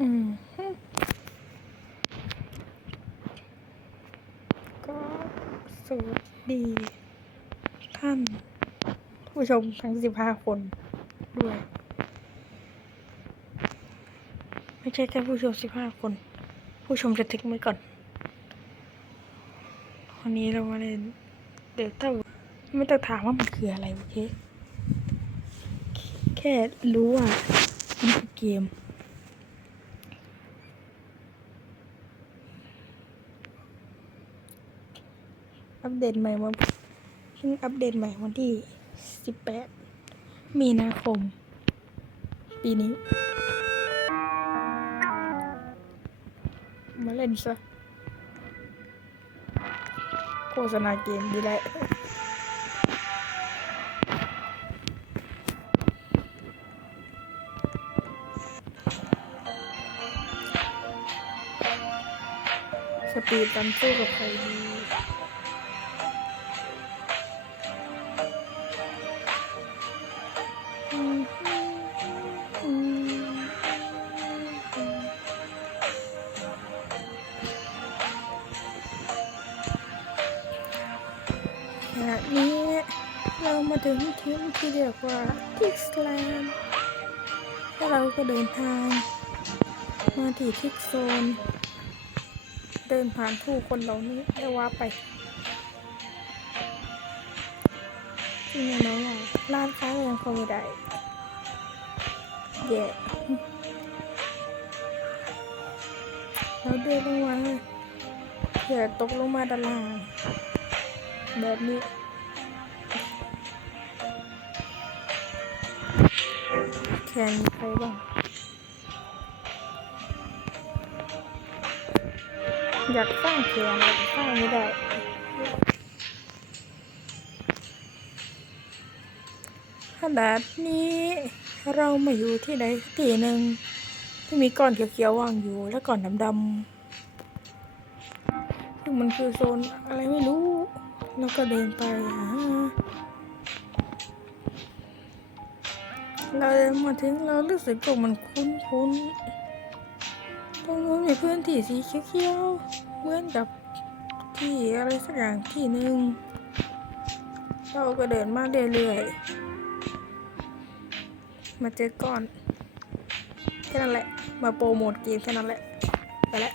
อืมก็สวัสดี ท่าน ผู้ชมทั้งสิบห้าคนด้วย ไม่ใช่แค่ผู้ชมสิบห้าคน ผู้ชมจะทิ้งไว้ก่อนวันนี้เรามาเล่นเดลต้าไม่ต้องถามว่ามันคืออะไรโอเค แค่รู้ว่ามันคือเกม อัปเดตใหม่วันเพิ่งอัปเดตใหม่วันที่ 18 มีนาคม ปีนี้ มาเล่นซะโฆษณาเกมดีได้สปีดตันสู้กับใครดี ขณะนี้เรามาถึงทีมที่เรียกว่าทิกสแลนด์แล้วเราก็เดินทาง มาที่ทิกโซน เดินผ่านผู้คนเหล่านี้ได้ว่าไปจริงไหมว่าร้านค้ายังเข้าไม่ได้แย่เราเดินลงมาเผื่อตกลงมาด้านล่าง แบบนี้แค่มีใครบ้างอยากสร้างเสียงแต่สร้างไม่ได้ขนาดนี้เรามาอยู่ที่ใดสักที่หนึ่งที่มีก้อนเขียวๆวางอยู่และก้อนดำๆซึ่งมันคือโซนอะไรไม่รู้ แล้วก็เดินไปหาเราเดินมาถึงเรารู้สึกว่ามันคุ้นๆตรงนู้นมีพื้นที่สีเขียวเหมือนกับที่อะไรสักอย่างที่หนึ่งเราก็เดินมาเรื่อยๆมาเจอก้อนแค่นั้นแหละ มาโปรโมทเกมแค่นั้นแหละไปแล้ว